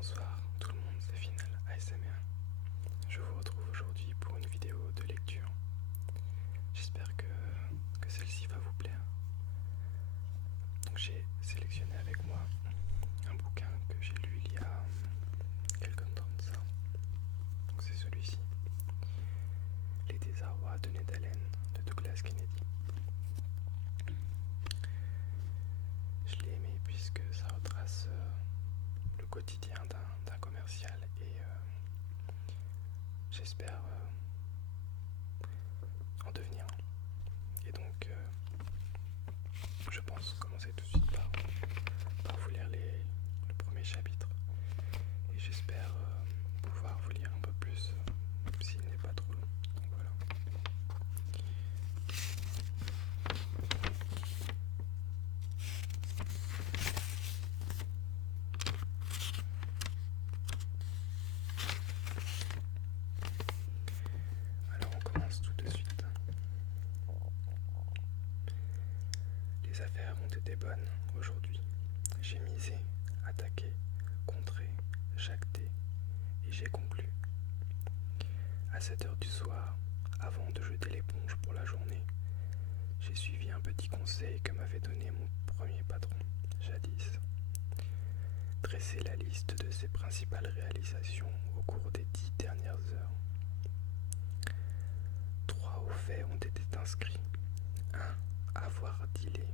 Bonsoir tout le monde, c'est Final ASMR. Je vous retrouve aujourd'hui pour une vidéo de lecture. J'espère que celle-ci va vous plaire. Donc j'ai sélectionné avec moi un bouquin que j'ai lu il y a quelques temps de ça. Donc c'est celui-ci, Les désarrois de Ned Allen de Douglas Kennedy. Je l'ai aimé puisque ça retrace le quotidien d'un commercial et j'espère en devenir un. Et donc je pense commencer tout de suite par vous lire le premier chapitre et j'espère pouvoir vous lire un peu plus s'il n'est pas trop long. Donc voilà. Alors on commence tout de suite. Les affaires ont été bonnes aujourd'hui. J'ai misé, attaqué, contré, jacté et j'ai conclu. À 7 heures du soir, avant de jeter l'éponge pour la journée, j'ai suivi un petit conseil que m'avait donné mon premier patron, jadis. Dresser la liste de ses principales réalisations au cours des 10 dernières heures. 3 hauts faits ont été inscrits. 1. Avoir dealé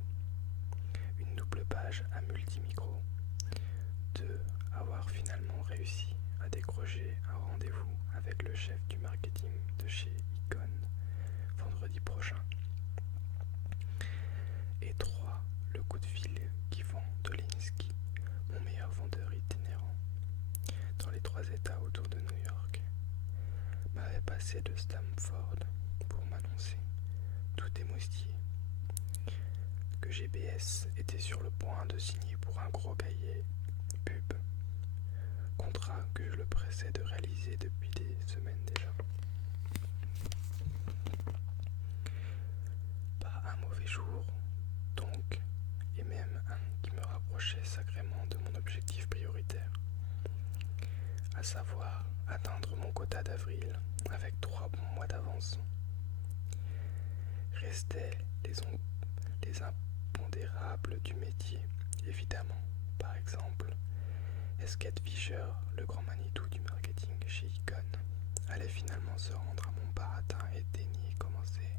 une double page à multimicro. 2. Avoir finalement réussi à décrocher un rendez-vous avec le chef du marketing de chez Icon vendredi prochain. Et 3. Le coup de fil qui vend Dolinsky, mon meilleur vendeur itinérant, dans les 3 États autour de New York, m'avait passé de Stamford pour m'annoncer, tout émoustillé, que GBS était sur le point de signer pour un gros cahier pub, contrat que je le pressais de réaliser depuis des semaines déjà. Pas un mauvais jour, donc, et même un qui me rapprochait sacrément de mon objectif prioritaire, à savoir atteindre mon quota d'avril avec 3 bons mois d'avance. Restaient les impondérables du métier, évidemment. Par exemple, Esquette Fischer, le grand Manitou du marketing chez Icon, allait finalement se rendre à mon baratin et daigner commencer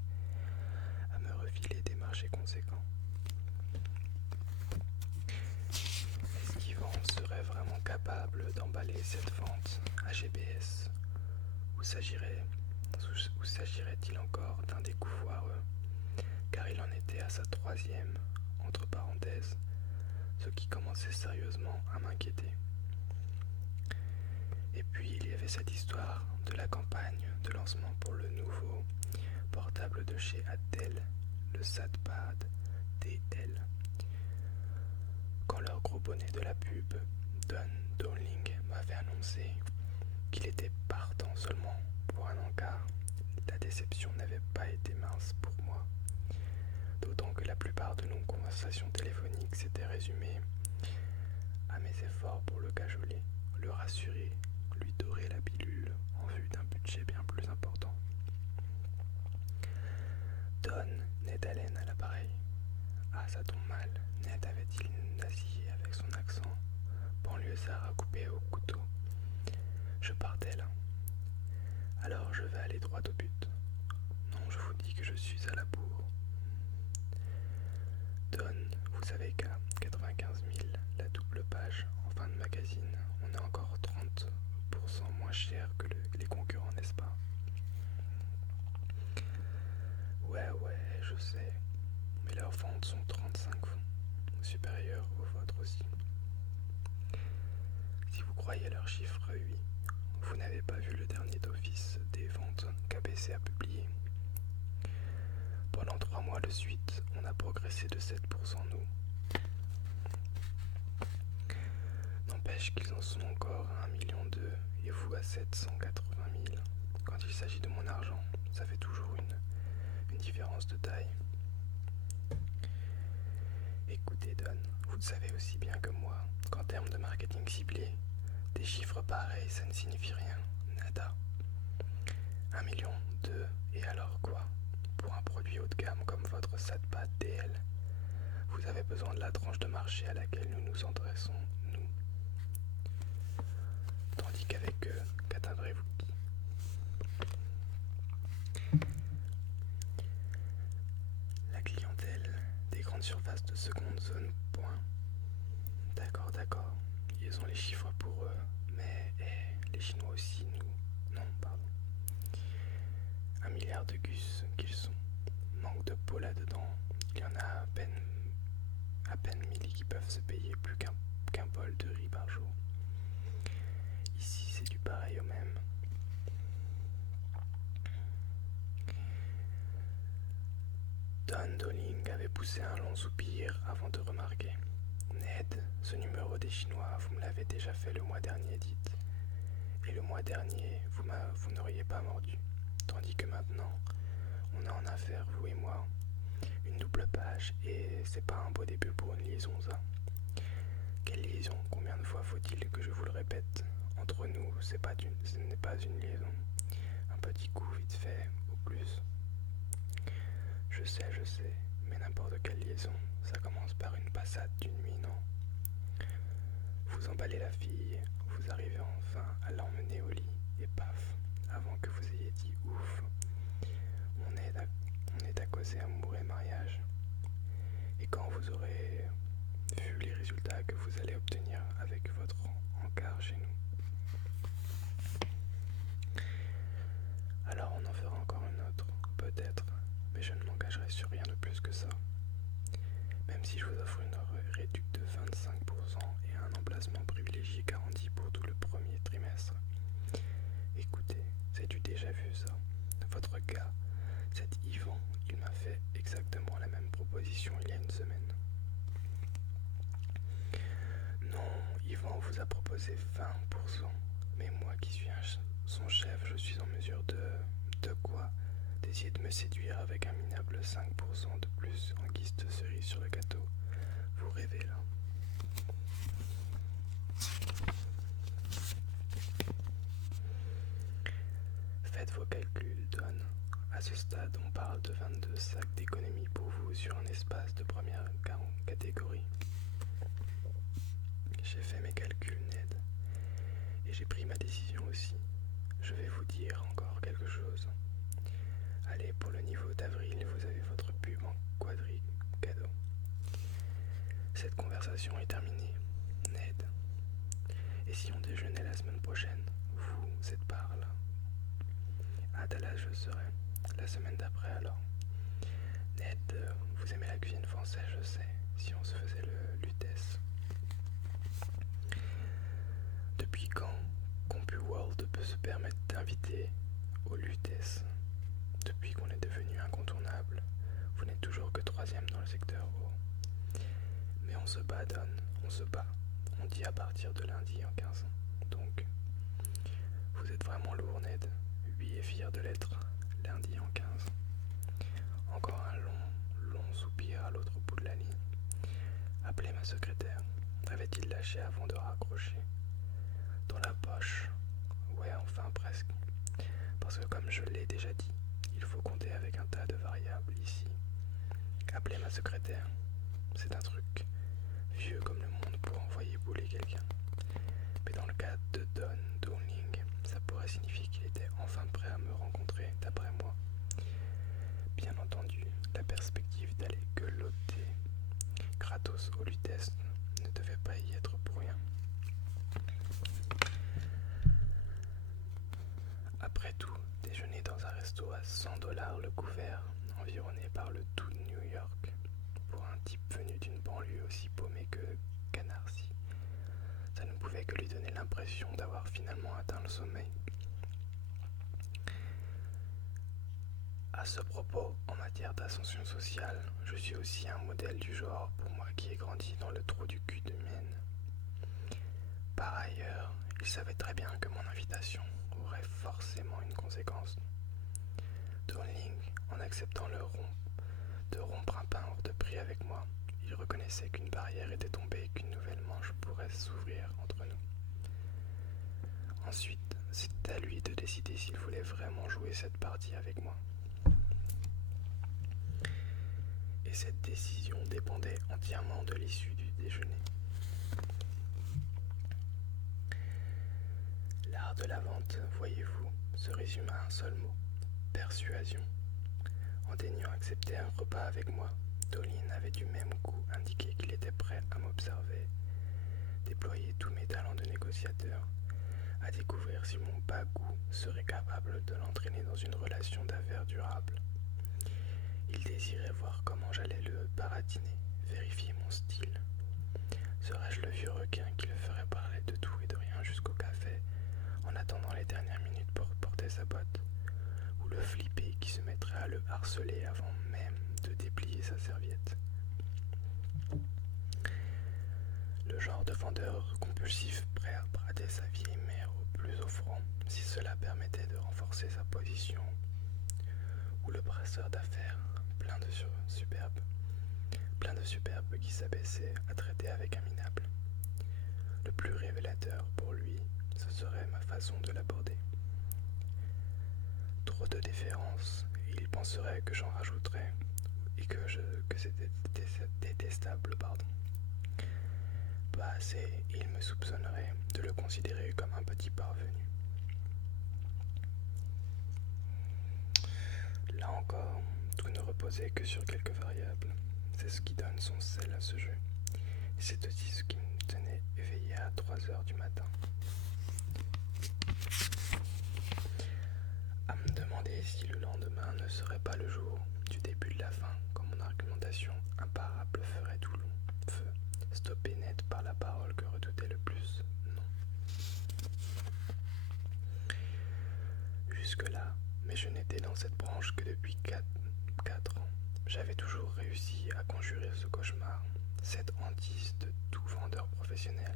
à me refiler des marchés conséquents. Est-ce qu'Yvan serait vraiment capable d'emballer cette vente à GBS ou s'agirait-il encore d'un découp foireux, car il en était à sa 3e, entre parenthèses, ce qui commençait sérieusement à m'inquiéter. Et puis il y avait cette histoire de la campagne de lancement pour le nouveau portable de chez Adel, le SatPad DL. Quand leur gros bonnet de la pub, Don Dowling, m'avait annoncé qu'il était partant seulement pour un encart, la déception n'avait pas été mince pour moi. D'autant que la plupart de nos conversations téléphoniques s'étaient résumées à mes efforts pour le cajoler, le rassurer, lui dorer la pilule en vue d'un budget bien plus important. Don Ned Allen à l'appareil. Ah, ça tombe mal, Ned avait-il nasillé avec son accent banlieusard à couper au couteau. Je partais là. Alors je vais aller droit au but. Non, je vous dis que je suis à la bourre. Don, vous savez qu'à 95 000 la double page en fin de magazine, on est encore 30% moins cher que les concurrents, n'est-ce pas? Ouais, je sais, mais leurs ventes sont 35 fois supérieures aux vôtres aussi. Si vous croyez leurs chiffres, oui, vous n'avez pas vu le dernier d'office des ventes qu'ABC a publié. Pendant 3 mois de suite, on a progressé de 7% nous. N'empêche qu'ils en sont encore à 1,2 million et vous à 780 000. Quand il s'agit de mon argent, ça fait toujours une différence de taille. Écoutez Don, vous le savez aussi bien que moi qu'en termes de marketing ciblé, Des chiffres pareils, ça ne signifie rien, nada. 1 million, 2, et alors quoi? Pour un produit haut de gamme comme votre SatPad DL, vous avez besoin de la tranche de marché à laquelle nous nous adressons, nous. Tandis qu'avec eux, qu'atteindrez-vous? La clientèle des grandes surfaces de seconde zone, point. D'accord, d'accord, ils ont les chiffres pour eux, mais les Chinois aussi, nous. Non, pardon. 1 milliard de gus qu'ils sont. Manque de peau là-dedans. Il y en a à peine 1000 qui peuvent se payer plus qu'un bol de riz par jour. Ici, c'est du pareil au même. Don Doling avait poussé un long soupir avant de remarquer. Ned, ce numéro des Chinois, vous me l'avez déjà fait le mois dernier, dites. Et le mois dernier, vous n'auriez pas mordu. Tandis que maintenant, on a en affaire, vous et moi, une double page, et c'est pas un beau début pour une liaison, ça. Quelle liaison? Combien de fois faut-il que je vous le répète? Entre nous, ce n'est pas une liaison. Un petit coup vite fait, au plus. Je sais, mais n'importe quelle liaison, ça commence par une passade d'une nuit, non? Vous emballez la fille, vous arrivez enfin à l'emmener au lit, et paf, avant que vous ayez dit ouf, on est à causer amour et mariage. Et quand vous aurez vu les résultats que vous allez obtenir avec votre encart chez nous, alors on en fera encore une autre, peut-être, mais je ne m'engagerai sur rien de plus que ça. Même si je vous offre une réduction de 25% et un emplacement privilégié garanti pour tout le premier trimestre. Écoutez, c'est du déjà vu ça. Votre gars, cet Yvan, il m'a fait exactement la même proposition il y a une semaine. Non, Yvan vous a proposé 20%, mais moi qui suis son chef, je suis en mesure de quoi? D'essayer de me séduire avec un minable 5% de plus en guise de cerise sur le gâteau. Vous rêvez là. Faites vos calculs, Don. À ce stade, on parle de 22 sacs d'économie pour vous sur un espace de première catégorie. J'ai fait mes calculs, Ned, et j'ai pris ma décision aussi. Je vais vous dire encore quelque chose. Allez, pour le niveau d'avril, vous avez votre pub en quadri cadeau. Cette conversation est terminée, Ned. Et si on déjeunait la semaine prochaine, vous êtes par là? À Dallas, je serai. La semaine d'après, alors. Ned, vous aimez la cuisine française, je sais. Si on se faisait le Lutèce. Depuis quand CompuWorld peut se permettre d'inviter au Lutèce? Depuis qu'on est devenu incontournable, vous n'êtes toujours que 3e dans le secteur haut. Mais on se bat, Don, on se bat. On dit à partir de lundi en 15 ans. Donc, vous êtes vraiment lourd, Ned. Lui est fier de l'être. Lundi en 15. Encore un long soupir à l'autre bout de la ligne. Appelez ma secrétaire. Avait-il lâché avant de raccrocher? Dans la poche. Ouais, enfin presque. Parce que comme je l'ai déjà dit, il faut compter avec un tas de variables ici. Appelez ma secrétaire. C'est un truc vieux comme le monde pour envoyer bouler quelqu'un. Mais dans le cas de Don Dowling, ça pourrait signifier qu'il était enfin prêt à me rencontrer, d'après moi. Bien entendu, la perspective d'aller gueuloter gratos au Lutèce ne devait pas y être pour rien. Après tout, déjeuner dans un resto à $100 le couvert, environné par le tout New York, pour un type venu d'une banlieue aussi paumée que Canarsie, ça ne pouvait que lui donner l'impression d'avoir finalement atteint le sommeil. À ce propos, en matière d'ascension sociale, je suis aussi un modèle du genre pour moi qui ai grandi dans le trou du cul de Maine. Par ailleurs, il savait très bien que mon invitation aurait forcément une conséquence. Dowling, en acceptant de rompre un pain hors de prix avec moi, il reconnaissait qu'une barrière était tombée et qu'une nouvelle manche pourrait s'ouvrir entre nous. Ensuite, c'était à lui de décider s'il voulait vraiment jouer cette partie avec moi. Et cette décision dépendait entièrement de l'issue du déjeuner. L'art de la vente, voyez-vous, se résume à un seul mot, persuasion. En daignant accepter un repas avec moi, Dolin avait du même coup indiqué qu'il était prêt à m'observer, déployer tous mes talents de négociateur, à découvrir si mon bas goût serait capable de l'entraîner dans une relation d'affaires durable. Il désirait voir comment j'allais le baratiner, vérifier mon style. Serais-je le vieux requin qui le ferait parler de tout et de rien jusqu'au café, en attendant les dernières minutes pour porter sa botte, ou le flippé qui se mettrait à le harceler avant même de déplier sa serviette. Le genre de vendeur compulsif prêt à brader sa vieille mère au plus offrant si cela permettait de renforcer sa position, ou le brasseur d'affaires plein de superbes qui s'abaissait à traiter avec un minable. Le plus révélateur pour lui, ce serait ma façon de l'aborder. Trop de déférence, et il penserait que j'en rajouterais, et que c'était détestable, Pas assez, et il me soupçonnerait de le considérer comme un petit parvenu. Là encore, tout ne reposait que sur quelques variables. C'est ce qui donne son sel à ce jeu. Et c'est aussi ce qui me tenait éveillé à 3 heures du matin. À me demander si le lendemain ne serait pas le jour du début de la fin, quand mon argumentation imparable ferait tout long feu, stoppé net par la parole que redoutait le plus, non. Jusque-là, mais je n'étais dans cette branche que depuis 4 ans. J'avais toujours réussi à conjurer ce cauchemar, cette hantise de tout vendeur professionnel,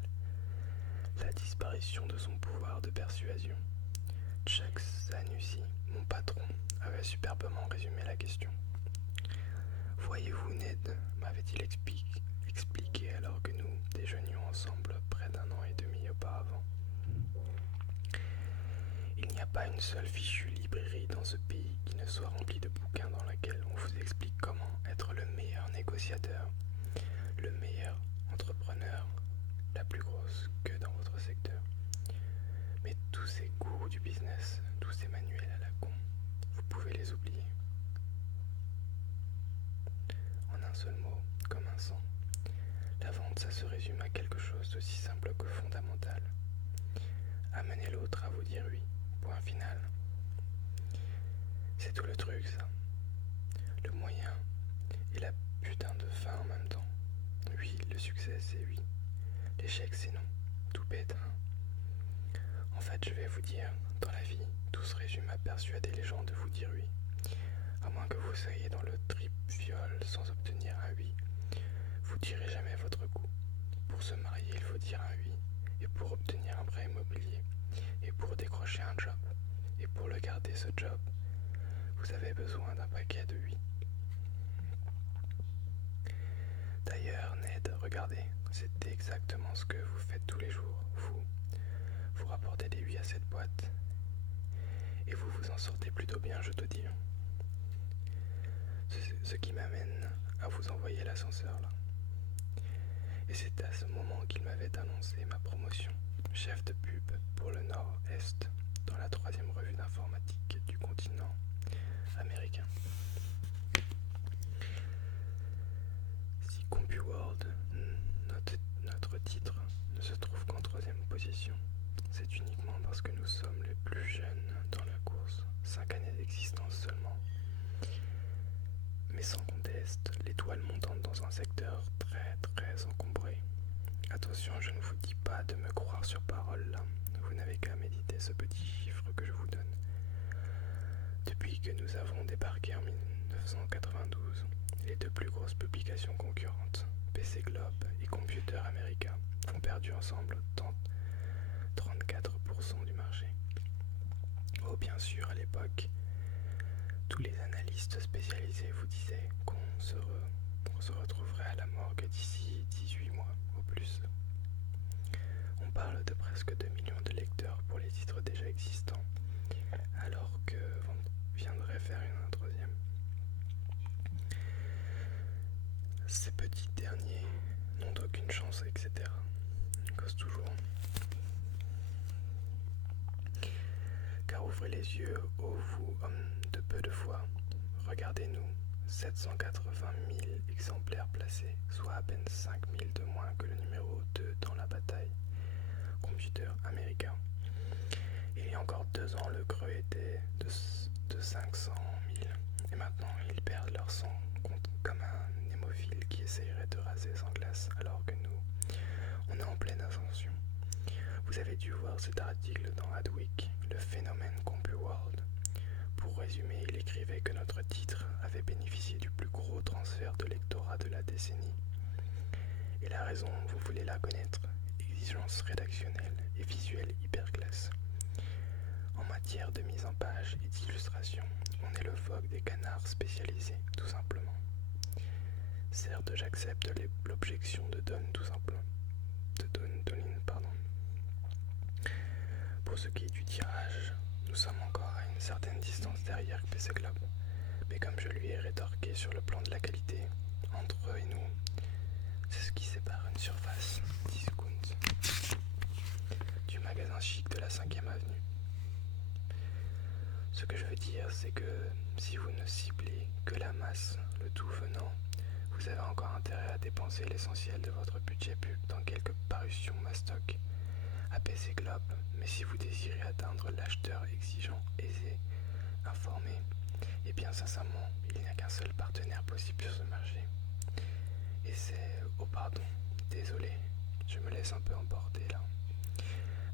la disparition de son pouvoir de persuasion. Chuck Zanussi, mon patron, avait superbement résumé la question. Voyez-vous, Ned, m'avait-il expliqué alors que nous déjeunions ensemble près d'1 an et demi auparavant. Il n'y a pas une seule fichue librairie dans ce pays qui ne soit remplie de bouquins dans laquelle on vous explique comment être le meilleur négociateur, le meilleur entrepreneur, la plus grosse queue dans votre secteur. Mais tous ces gourous du business, tous ces manuels à la con, vous pouvez les oublier. En un seul mot, comme un sang, la vente, ça se résume à quelque chose d'aussi simple que fondamental. Amener l'autre à vous dire oui, point final. C'est tout le truc, ça. Le moyen et la putain de fin en même temps. Oui, le succès, c'est oui. L'échec, c'est non. Tout bête, hein. En fait, je vais vous dire, dans la vie, tout se résume à persuader les gens de vous dire oui. À moins que vous soyez dans le trip-viol sans obtenir un oui, vous direz jamais votre coup. Pour se marier, il faut dire un oui. Et pour obtenir un prêt immobilier. Et pour décrocher un job. Et pour le garder, ce job, vous avez besoin d'un paquet de oui. D'ailleurs, Ned, regardez, c'est exactement ce que vous faites tous les jours. Vous rapportez des oui à cette boîte. Et vous vous en sortez plutôt bien, je te dis. Ce qui m'amène à vous envoyer l'ascenseur là. Et c'est à ce moment qu'il m'avait annoncé ma promotion, chef de pub pour le Nord-Est, dans la 3e revue d'informatique du continent américain. Si CompuWorld, notre titre, ne se trouve qu'en 3e position, c'est uniquement parce que nous sommes les plus jeunes dans la course, 5 années d'existence seulement. Mais sans conteste, l'étoile montante dans un secteur très très encombré. Attention, je ne vous dis pas de me croire sur parole là, vous n'avez qu'à méditer ce petit chiffre que je vous donne. Depuis que nous avons débarqué en 1992, les 2 plus grosses publications concurrentes, PC Globe et Computer America, ont perdu ensemble 34% du marché. Oh, bien sûr, à l'époque, tous les analystes spécialisés vous disaient qu'on se retrouverait à la morgue d'ici 18 mois au plus. On parle de presque 2 millions de lecteurs pour les titres existants, alors que viendrait faire un troisième. Ces petits derniers n'ont aucune chance, etc. Cause toujours. Car ouvrez les yeux, ô vous, hommes de peu de foi, regardez-nous, 780 000 exemplaires placés, soit à peine 5 000 de moins que le numéro 2 dans la bataille. Computer américain. Il y a encore 2 ans, le creux était de 500 000, et maintenant ils perdent leur sang comme un némophile qui essayerait de raser sans glace, alors que nous, on est en pleine ascension. Vous avez dû voir cet article dans Adweek, le phénomène CompuWorld. Pour résumer, il écrivait que notre titre avait bénéficié du plus gros transfert de lectorat de la décennie. Et la raison, vous voulez la connaître, exigence rédactionnelle et visuelle hyperclasse. En matière de mise en page et d'illustration, on est le vogue des canards spécialisés, tout simplement. Certes, j'accepte l'objection de Don, tout simplement. Dolin, pardon. Pour ce qui est du tirage, nous sommes encore à une certaine distance derrière PC Globe, mais comme je lui ai rétorqué sur le plan de la qualité, entre eux et nous, c'est ce qui sépare une surface discount du magasin chic de la 5e avenue. Ce que je veux dire, c'est que si vous ne ciblez que la masse, le tout venant, vous avez encore intérêt à dépenser l'essentiel de votre budget pub dans quelques parutions mastoc à PC Globe, mais si vous désirez atteindre l'acheteur exigeant, aisé, informé, et bien sincèrement, il n'y a qu'un seul partenaire possible sur ce marché. Et c'est... oh pardon, désolé, je me laisse un peu emporter là.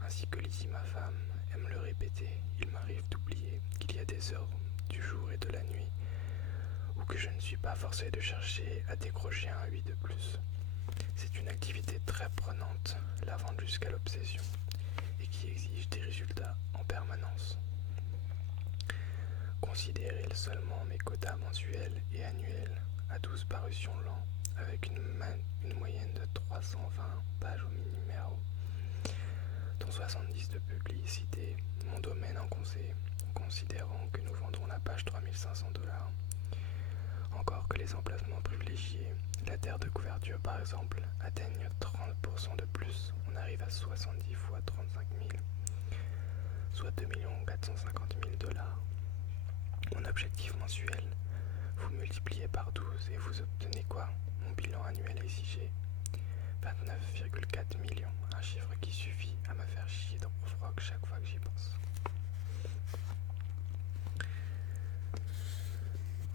Ainsi que Lizzie, ma femme, aime le répéter, il m'arrive d'oublier qu'il y a des heures du jour et de la nuit où que je ne suis pas forcé de chercher à décrocher un 8 de plus. C'est une activité très prenante, la vente jusqu'à l'obsession, et qui exige des résultats en permanence. Considérez seulement mes quotas mensuels et annuels à 12 parutions l'an, avec une moyenne de 320 pages au numéro, dont 70 de publicité, mon domaine en conseil, considérant que nous vendrons la page 3500 $. Encore que les emplacements privilégiés, la terre de couverture par exemple, atteignent 30% de plus, on arrive à 70 fois 35 000, soit 2 450 000 $. Mon objectif mensuel, vous multipliez par 12 et vous obtenez quoi? Mon bilan annuel exigé, 29,4 millions, un chiffre qui suffit à me faire chier dans mon froc chaque fois que j'y pense.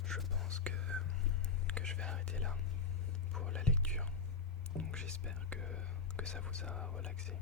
Je pense que je vais arrêter là pour la lecture. Donc j'espère que ça vous a relaxé.